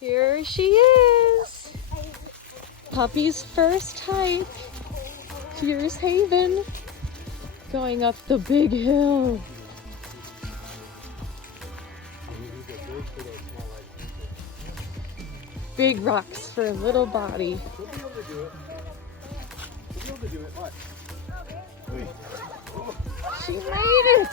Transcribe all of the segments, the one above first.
Here she is. Puppy's first hike. Here's Haven going up the big hill. Big rocks for a little body. She made it.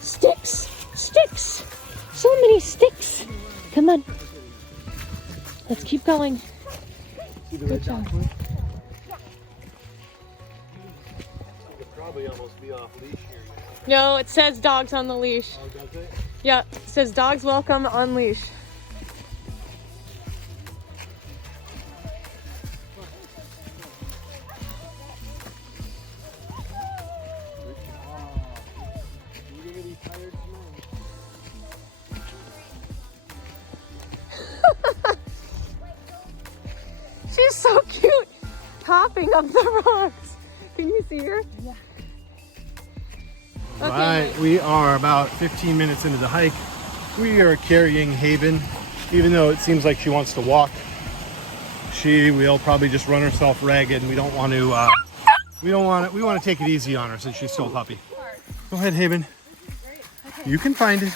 Sticks, sticks, so many sticks. Come on, let's keep going. Good job. Probably almost be off leash here. No, it says dogs on the leash. Oh, does it? Yeah, it says dogs welcome on leash. She's so cute, hopping up the rocks. Can you see her? Yeah. All right, we are about 15 minutes into the hike. We are carrying Haven, even though it seems like she wants to walk. She will probably just run herself ragged, and we don't want to. We want to take it easy on her since she's still a puppy. Go ahead, Haven. You can find it.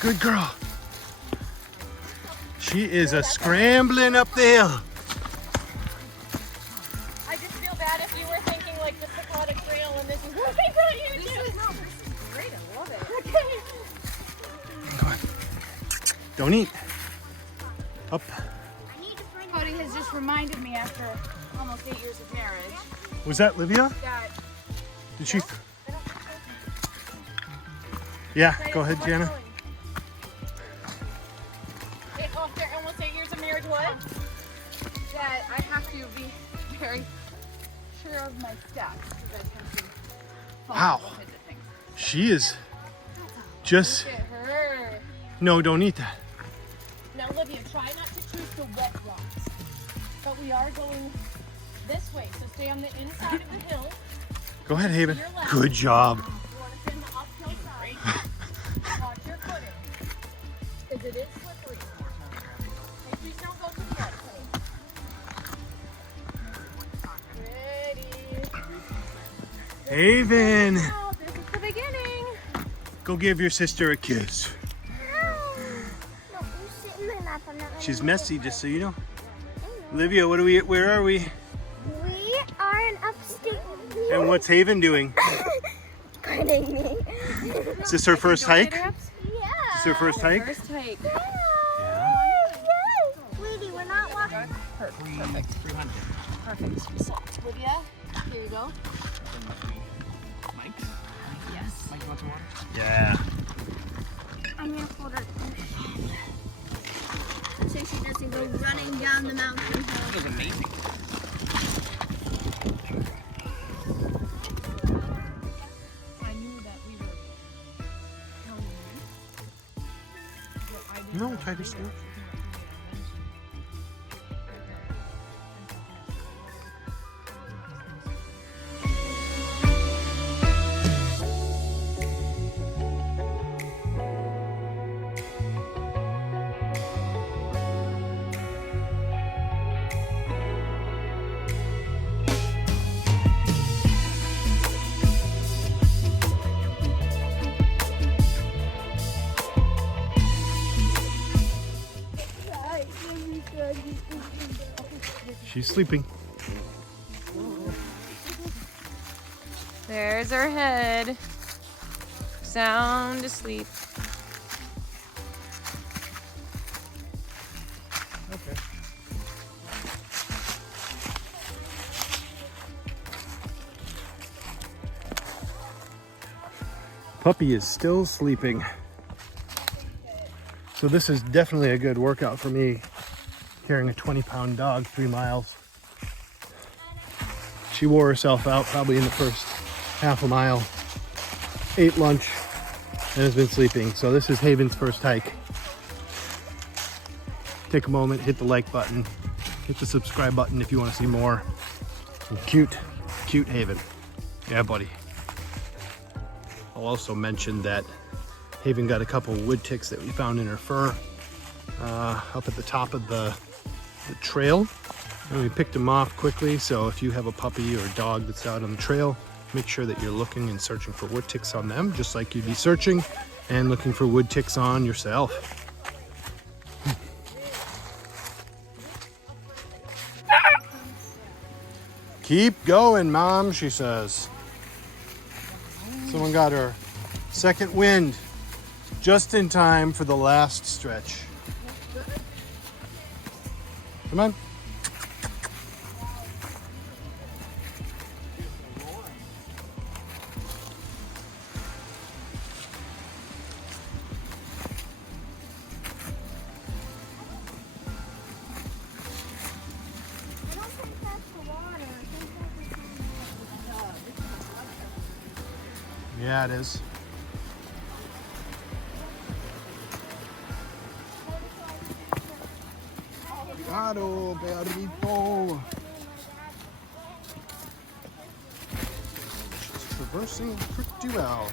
Good girl. She is a scrambling up the hill. I just feel bad if you were thinking like the Sakata Trail and this is what they brought you to. This is great, I love it. Okay. Go on. Don't eat. Up. Cody has just reminded me after almost 8 years of marriage. Was that Livia? That Did she? Yeah, go ahead, Jana. After almost 8 years of marriage, what? that I have to be very sure of my steps because I tend to fall Wow. into things. She is just. Look at her. No, don't eat that. Now, Olivia, try not to choose the wet rocks. But we are going this way, so stay on the inside of the hill. Go ahead, Haven. Good job. You want to stay on the uphill side. Watch your footing. Because it is slippery. Hey, please don't go to the right side. Ready. Haven, Now, this is the beginning. go give your sister a kiss. She's messy, just so you know. Olivia, where are we? We are in upstate New York. And what's Haven doing? Guarding me. Is this her first hike? Yeah. Is this her first hike? First hike. Yes. Sweetie, we're not walking. Perfect. 300. Perfect. So, Olivia, here you go. Mike? Yes. Mike, you want some water? Yeah. I'm gonna hold her. So she doesn't go running down the mountain. That was amazing. I knew that we were counting you. No, try to sleep. She's sleeping. There's her head. Sound asleep. Okay. Puppy is still sleeping. So this is definitely a good workout for me, carrying a 20-pound dog 3 miles. She wore herself out probably in the first half a mile, ate lunch, and has been sleeping. So this is Haven's first hike. Take a moment, hit the like button, hit the subscribe button if you want to see more. Cute Haven. Yeah, buddy. I'll also mention that Haven got a couple wood ticks that we found in her fur up at the top of the trail. And we picked them off quickly, so if you have a puppy or a dog that's out on the trail, make sure that you're looking and searching for wood ticks on them, just like you'd be searching and looking for wood ticks on yourself. Keep going, Mom, she says. Someone got her second wind just in time for the last stretch. Come on. I don't think that's the water. I think that's Yeah, it is. Obrigado, perrito. She's traversing pretty well.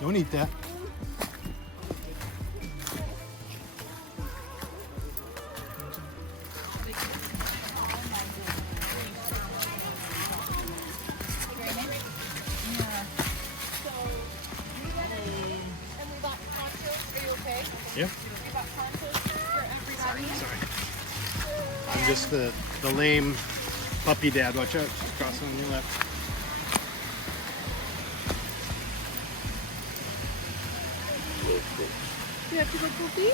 Don't eat that. Yeah. Sorry. I'm just the lame puppy dad. Watch out, she's crossing on your left. You have to go poopy?